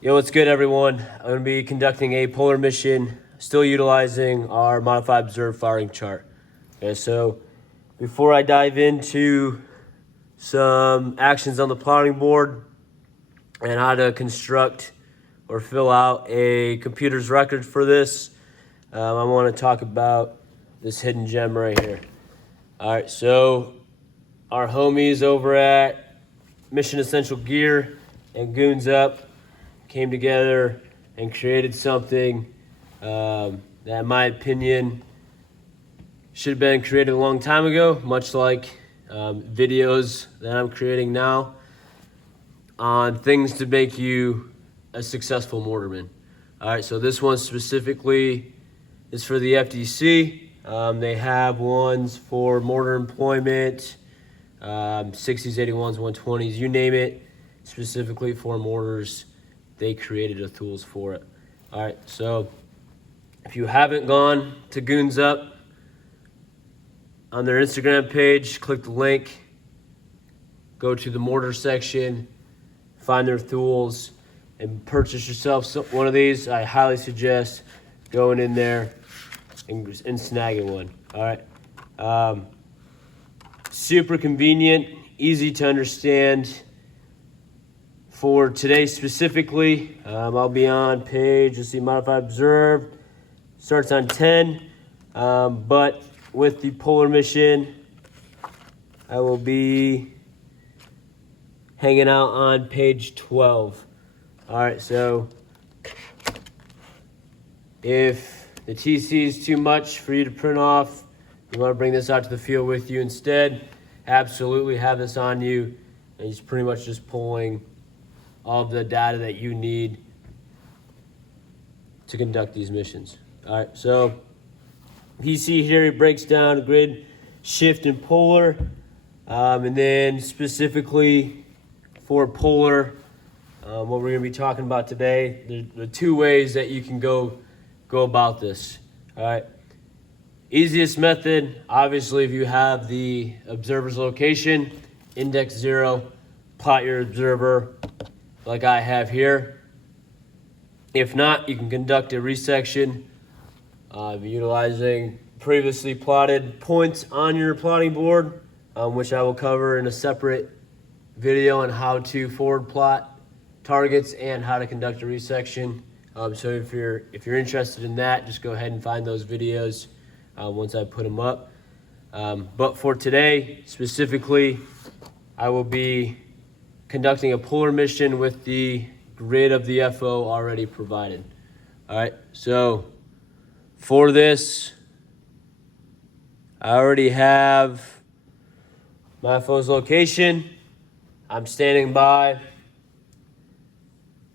Yo, what's good, everyone? I'm going to be conducting a polar mission, still utilizing our modified observed firing chart. Okay, so before I dive into some actions on the plotting board and how to construct or fill out a computer's record for this, I want to talk about this hidden gem right here. All right, so our homies over at Mission Essential Gear and Goons Up came together and created something that, in my opinion, should have been created a long time ago, much like videos that I'm creating now on things to make you a successful mortarman. All right, so this one specifically is for the FTC. They have ones for mortar employment, 60s, 81s, 120s, you name it, specifically for mortars. They created the tools for it. All right, so if you haven't gone to Goons Up on their Instagram page, click the link, go to the mortar section, find their tools, and purchase yourself one of these. I highly suggest going in there and snagging one. All right, super convenient, easy to understand. For today specifically, I'll be on page, let's see, modified observed, starts on 10, but with the polar mission, I will be hanging out on page 12. All right, so if the TC is too much for you to print off, you want to bring this out to the field with you instead, absolutely have this on you, and it's pretty much just pulling all of the data that you need to conduct these missions. All right, so PC here, it breaks down grid, shift, and polar. And then specifically for polar, what we're gonna be talking about today, the two ways that you can go about this. All right, easiest method, obviously, if you have the observer's location, index 0, plot your observer, like I have here. If not, you can conduct a resection utilizing previously plotted points on your plotting board, which I will cover in a separate video on how to forward plot targets and how to conduct a resection. So if you're interested in that, just go ahead and find those videos once I put them up. But for today, specifically, I will be conducting a polar mission with the grid of the FO already provided. All right, so for this, I already have my FO's location. I'm standing by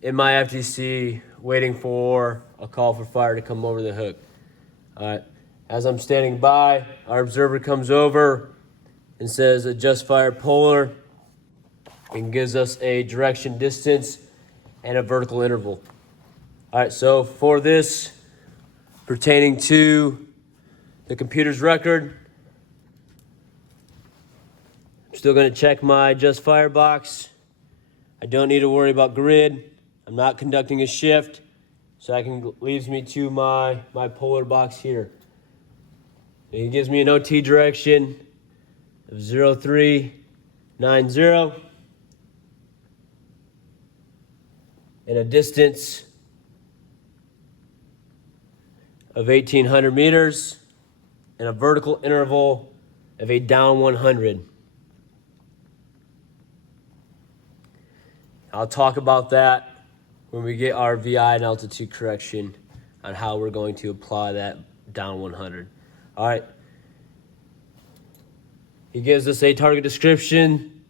in my FTC waiting for a call for fire to come over the hook. All right, as I'm standing by, our observer comes over and says adjust fire polar, and gives us a direction distance and a vertical interval. All right, so for this, pertaining to the computer's record, I'm still gonna check my adjust fire box. I don't need to worry about grid. I'm not conducting a shift, so leaves me to my polar box here. And it gives me an OT direction of 0390. And a distance of 1,800 meters and a vertical interval of a down 100. I'll talk about that when we get our VI and altitude correction on how we're going to apply that down 100. All right. He gives us a target description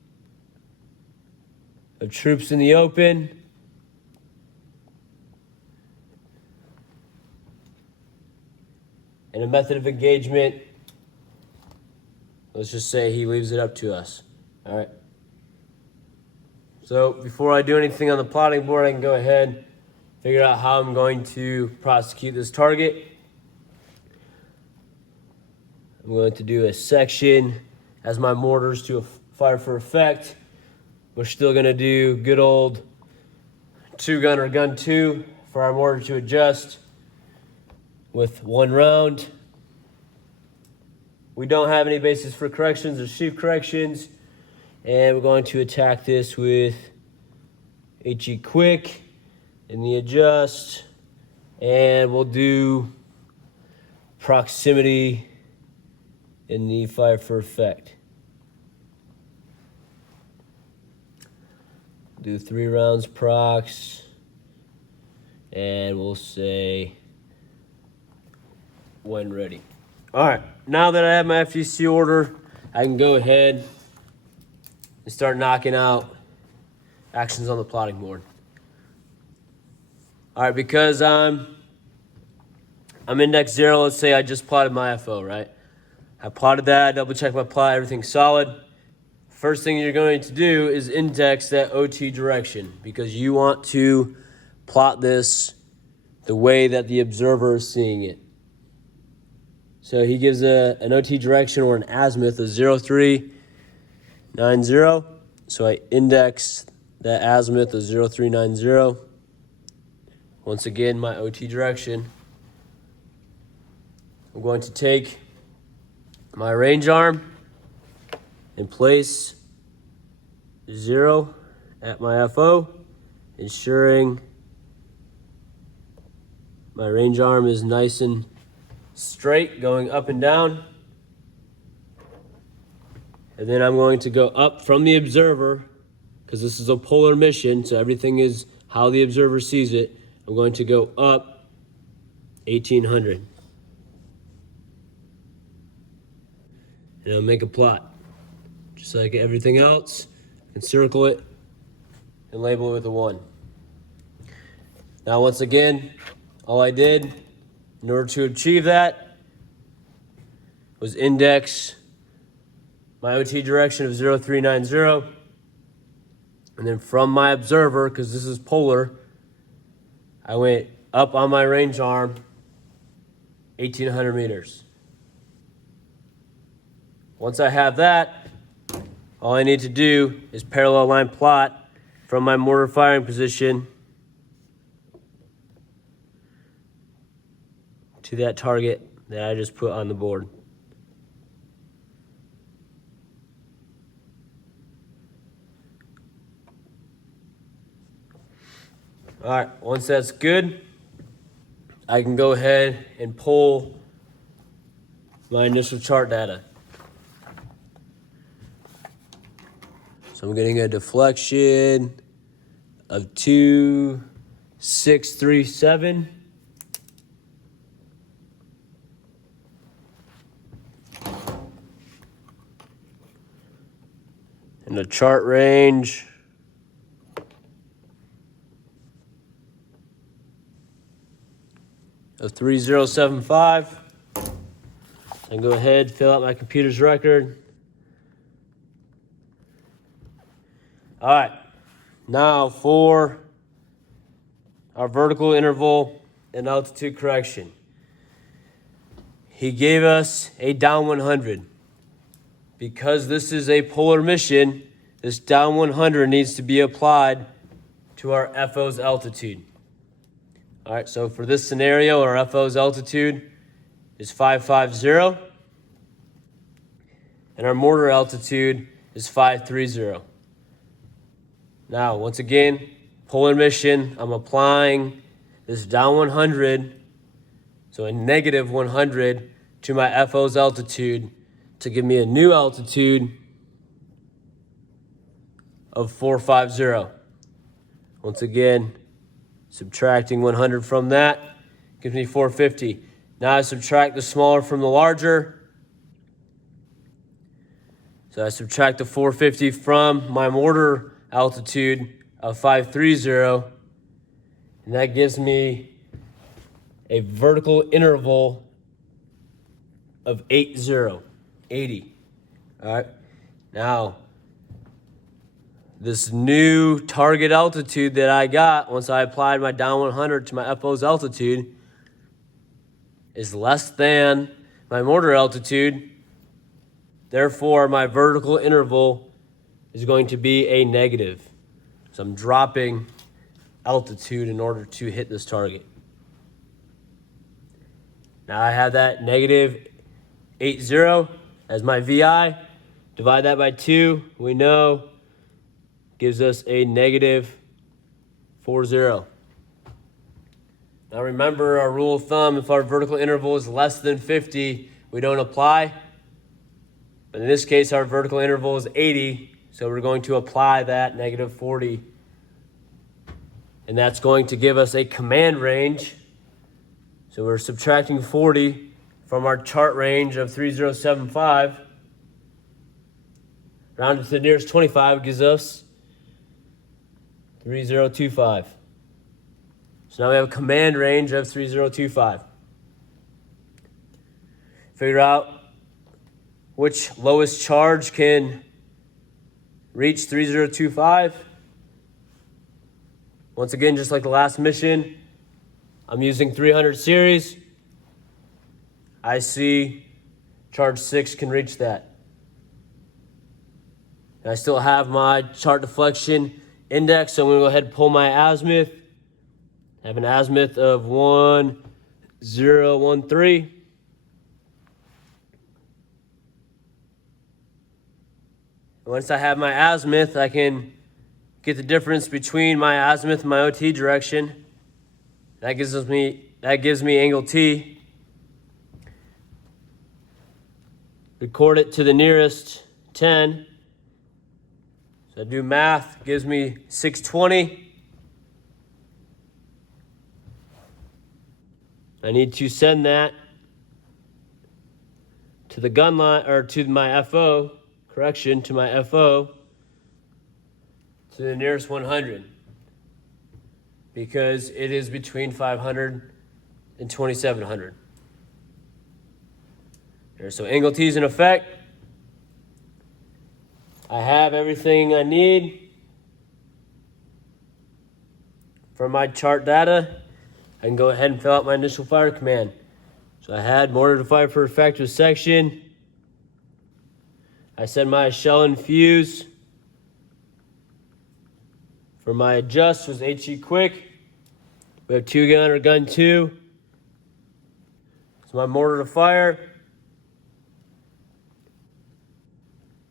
of troops in the open. And a method of engagement, let's just say he leaves it up to us. All right. So before I do anything on the plotting board, I can go ahead and figure out how I'm going to prosecute this target. I'm going to do a section as my mortars to fire for effect. We're still going to do good old two gun or gun two for our mortar to adjust with 1 round. We don't have any basis for corrections or sheaf corrections, and we're going to attack this with HE quick in the adjust, and we'll do proximity in the fire for effect. Do 3 rounds prox, and we'll say when ready. All right, now that I have my FTC order, I can go ahead and start knocking out actions on the plotting board. All right, because I'm index 0, let's say I just plotted my FO, right? I plotted that, double check my plot, everything's solid. First thing you're going to do is index that OT direction, because you want to plot this the way that the observer is seeing it. So he gives an OT direction or an azimuth of 0390. So I index that azimuth of 0390. Once again, my OT direction. I'm going to take my range arm and place 0 at my FO, ensuring my range arm is nice and straight, going up and down. And then I'm going to go up from the observer, because this is a polar mission, so everything is how the observer sees it. I'm going to go up 1800. And I'll make a plot, just like everything else, and circle it and label it with a 1. Now, once again, all I did in order to achieve that was index my OT direction of 0390, and then from my observer, because this is polar, I went up on my range arm 1800 meters. Once I have that, all I need to do is parallel line plot from my mortar firing position to that target that I just put on the board. All right, once that's good, I can go ahead and pull my initial chart data. So I'm getting a deflection of 2637. And the chart range of 3075. I go ahead, fill out my computer's record. All right, now for our vertical interval and altitude correction. He gave us a down 100. Because this is a polar mission, this down 100 needs to be applied to our FO's altitude. All right, so for this scenario, our FO's altitude is 550, and our mortar altitude is 530. Now, once again, polar mission, I'm applying this down 100, so a negative 100 to my FO's altitude to give me a new altitude of 450. Once again, subtracting 100 from that gives me 450. Now I subtract the smaller from the larger. So I subtract the 450 from my mortar altitude of 530, and that gives me a vertical interval of 80. All right. Now, this new target altitude that I got once I applied my down 100 to my FO's altitude is less than my mortar altitude. Therefore, my vertical interval is going to be a negative. So I'm dropping altitude in order to hit this target. Now I have that negative 80 as my VI. Divide that by 2, we know, gives us a negative 40. Now remember our rule of thumb, if our vertical interval is less than 50, we don't apply. But in this case, our vertical interval is 80, so we're going to apply that negative 40. And that's going to give us a command range. So we're subtracting 40 from our chart range of 3075. Rounded to the nearest 25 gives us 3025. So now we have a command range of 3025. Figure out which lowest charge can reach 3025. Once again, just like the last mission, I'm using 300 series. I see charge 6 can reach that. And I still have my chart deflection index, so I'm going to go ahead and pull my azimuth. I have an azimuth of 1013. Once I have my azimuth, I can get the difference between my azimuth and my OT direction. That gives me angle T. Record it to the nearest 10. So I do math, gives me 620. I need to send that to the gun line, or to my FO, correction, to my FO, to the nearest 100, because it is between 500 and 2700. There, so angle T is in effect. I have everything I need for my chart data. I can go ahead and fill out my initial fire command. So I had mortar to fire for effective section. I said my shell and fuse. For my adjust was HE quick. We have 2 gun or gun 2. So my mortar to fire.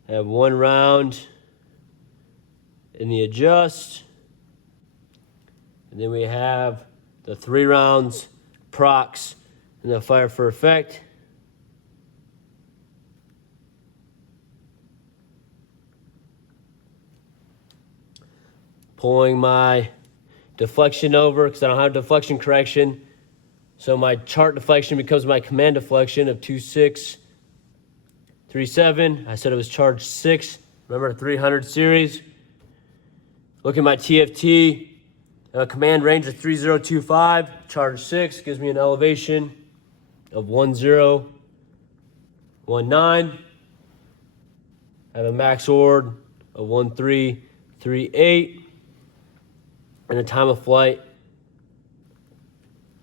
I have 1 round in the adjust. And then we have the 3 rounds procs in the fire for effect. Pulling my deflection over because I don't have deflection correction. So my chart deflection becomes my command deflection of 2637. I said it was charge 6. Remember 300 series. Look at my TFT. Command range of 3025. Charge 6 gives me an elevation of 1019. I have a max ord of 1338. And a time of flight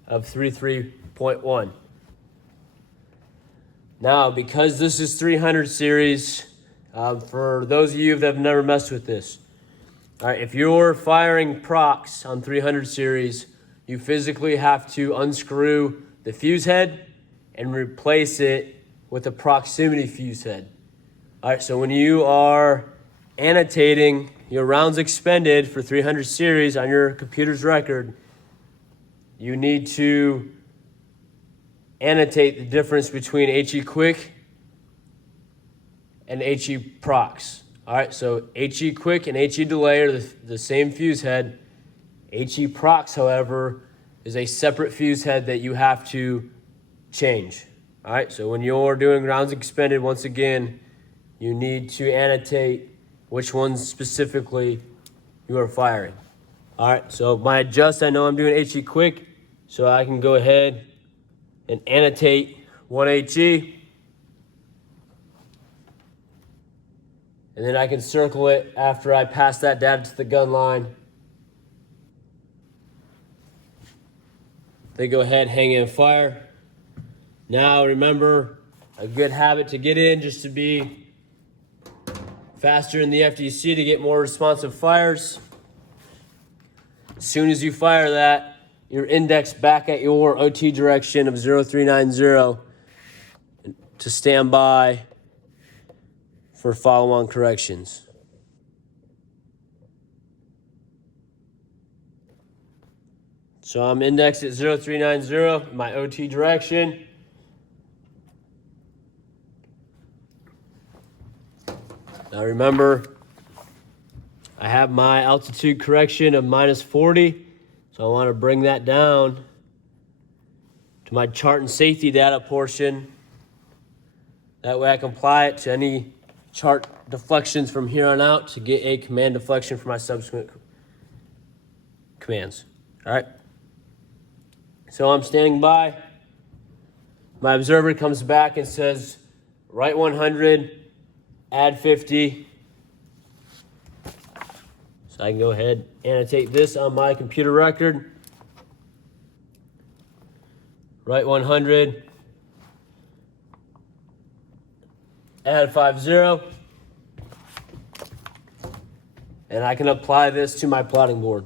of 33.1. Now, because this is 300 series, for those of you that have never messed with this, all right, if you're firing procs on 300 series, you physically have to unscrew the fuse head and replace it with a proximity fuse head. All right, so when you are annotating your rounds expended for 300 series on your computer's record, you need to annotate the difference between HE quick and HE procs. All right, so HE quick and HE delay are the same fuse head. HE procs, however, is a separate fuse head that you have to change. All right, so when you're doing rounds expended, once again, you need to annotate which ones specifically you are firing. All right, so my adjust, I know I'm doing HE quick, so I can go ahead and annotate 1 HE. And then I can circle it after I pass that data to the gun line. They go ahead, hang in, fire. Now remember, a good habit to get in just to be faster in the FTC to get more responsive fires As soon as you fire that, you're indexed back at your OT direction of 0390 to stand by for follow-on corrections. So I'm indexed at 0390, my OT direction. Now remember, I have my altitude correction of -40, so I want to bring that down to my chart and safety data portion. That way I can apply it to any chart deflections from here on out to get a command deflection for my subsequent commands. All right. So I'm standing by. My observer comes back and says, right 100, add 50. So I can go ahead and annotate this on my computer record. Right 100, add 50. And I can apply this to my plotting board.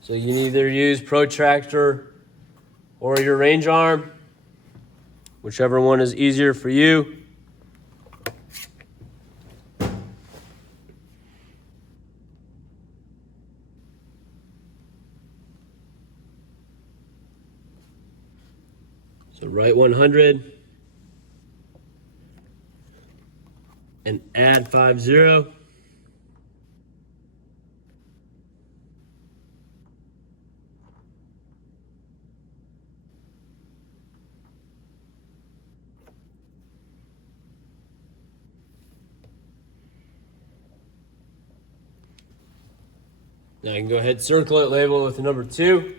So you can either use protractor or your range arm, whichever one is easier for you. So right 100 and add 50. Now I can go ahead and circle it, label it with the number 2.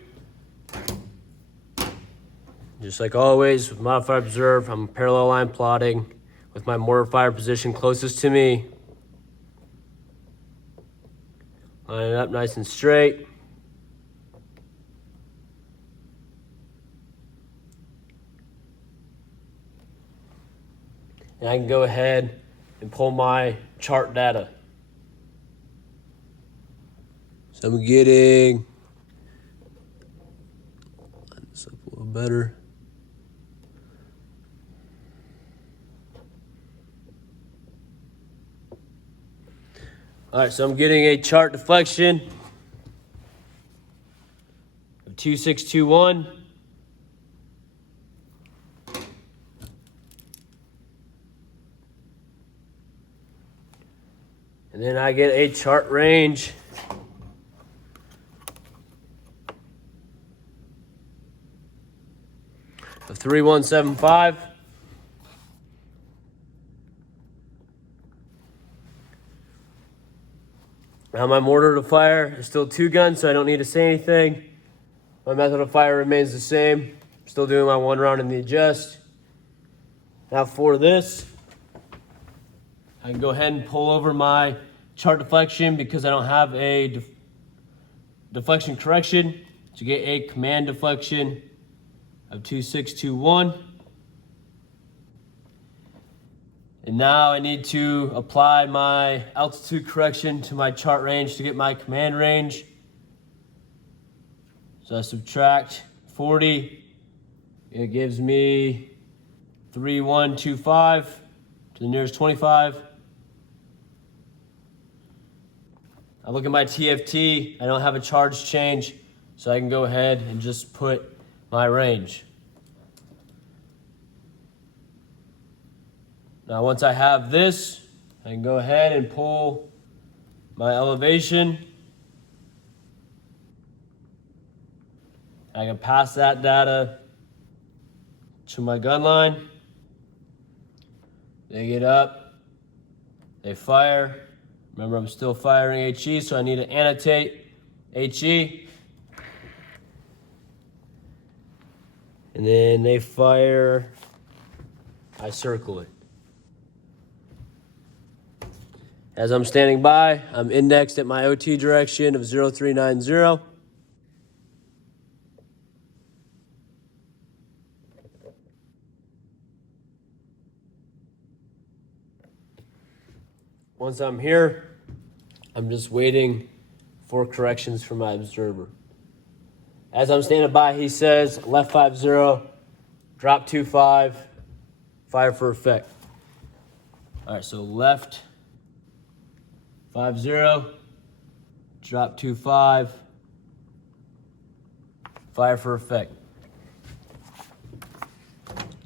Just like always, with Modify Observe, I'm parallel line plotting with my mortar fire position closest to me. Line it up nice and straight. And I can go ahead and pull my chart data. So I'm getting, line this up a little better. All right, so I'm getting a chart deflection of 2621. And then I get a chart range of 3175. Now my mortar to fire is still 2 guns, so I don't need to say anything. My method of fire remains the same. I'm still doing my 1 round in the adjust. Now for this, I can go ahead and pull over my chart deflection because I don't have a deflection correction to get a command deflection of 2621. And now I need to apply my altitude correction to my chart range to get my command range. So I subtract 40. It gives me 3125 to the nearest 25. I look at my TFT. I don't have a charge change, so I can go ahead and just put my range. Now once I have this, I can go ahead and pull my elevation. I can pass that data to my gun line. They get up, they fire. Remember, I'm still firing HE, so I need to annotate HE. And then they fire, I circle it. As I'm standing by, I'm indexed at my OT direction of 0390. Once I'm here, I'm just waiting for corrections from my observer. As I'm standing by, he says left 5-0, drop 2-5, fire for effect. All right, so left 5-0, drop 2-5, fire for effect.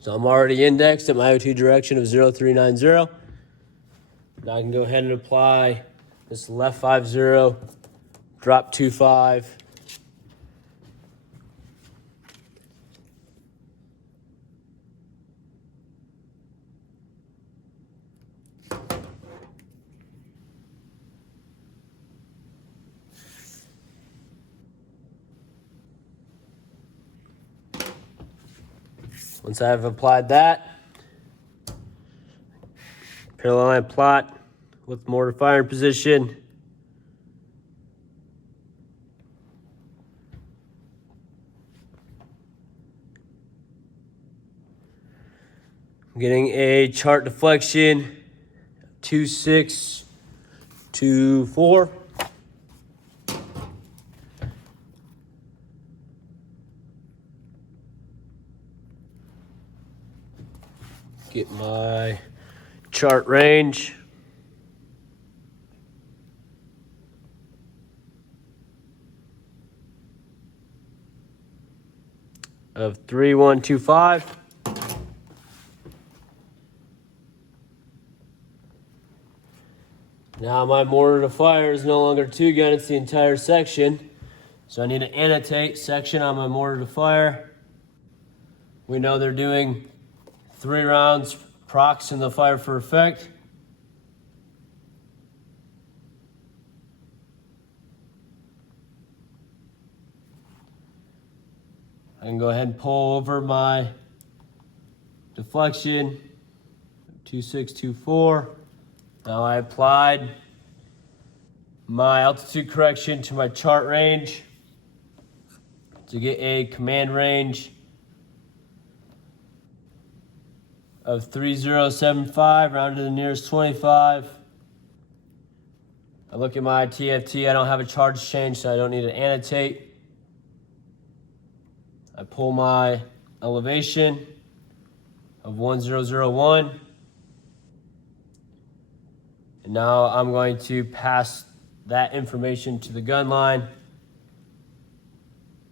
So I'm already indexed at my O2 direction of 0390. Now I can go ahead and apply this left 5-0, drop 2-5. Once I've applied that, parallel line plot with mortar firing position. I'm getting a chart deflection 2624. Get my chart range. Of 3125. Now my mortar to fire is no longer 2 gun, it's the entire section. So I need to annotate section on my mortar to fire. We know they're doing 3 rounds prox in the fire for effect. I can go ahead and pull over my deflection, 2624. Now I applied my altitude correction to my chart range to get a command range of 3075, rounded to the nearest 25. I look at my TFT, I don't have a charge change, so I don't need to annotate. I pull my elevation of 1001. And now I'm going to pass that information to the gun line.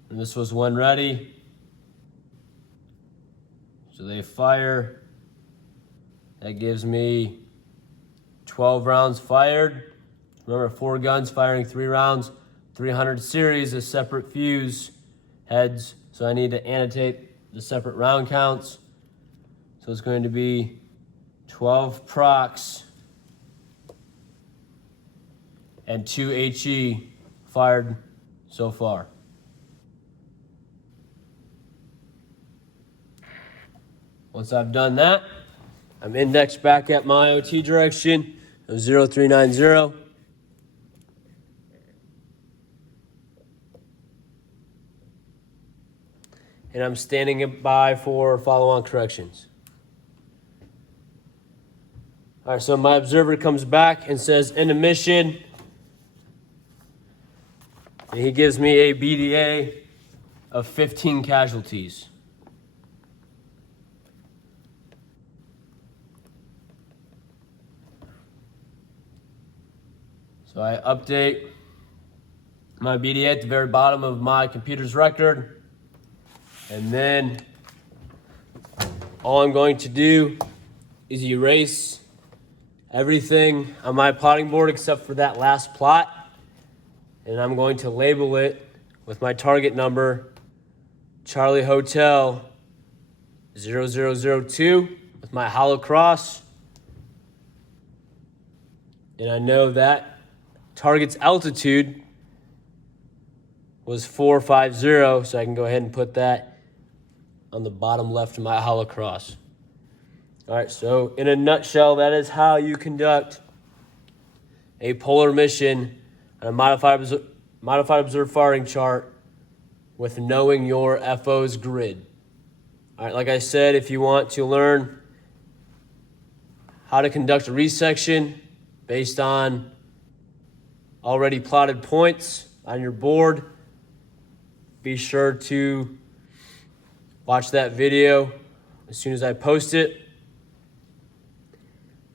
And this was when ready. So they fire. That gives me 12 rounds fired. Remember, 4 guns firing 3 rounds, 300 series, a separate fuse heads. So I need to annotate the separate round counts. So it's going to be 12 prox and 2 HE fired so far. Once I've done that, I'm indexed back at my OT direction of 0390. And I'm standing by for follow-on corrections. All right, so my observer comes back and says end of mission. And he gives me a BDA of 15 casualties. So I update my BDA at the very bottom of my computer's record. And then all I'm going to do is erase everything on my plotting board except for that last plot. And I'm going to label it with my target number, Charlie Hotel 0002, with my hollow cross. And I know that target's altitude was 450, so I can go ahead and put that on the bottom left of my hollow cross. All right, so in a nutshell, that is how you conduct a polar mission on a modified observed firing chart with knowing your FO's grid. All right, like I said, if you want to learn how to conduct a resection based on already plotted points on your board, be sure to watch that video as soon as I post it.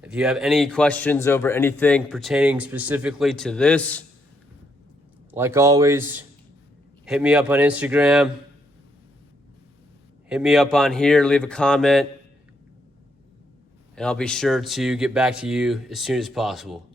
If you have any questions over anything pertaining specifically to this, like always, hit me up on Instagram, hit me up on here, leave a comment, and I'll be sure to get back to you as soon as possible.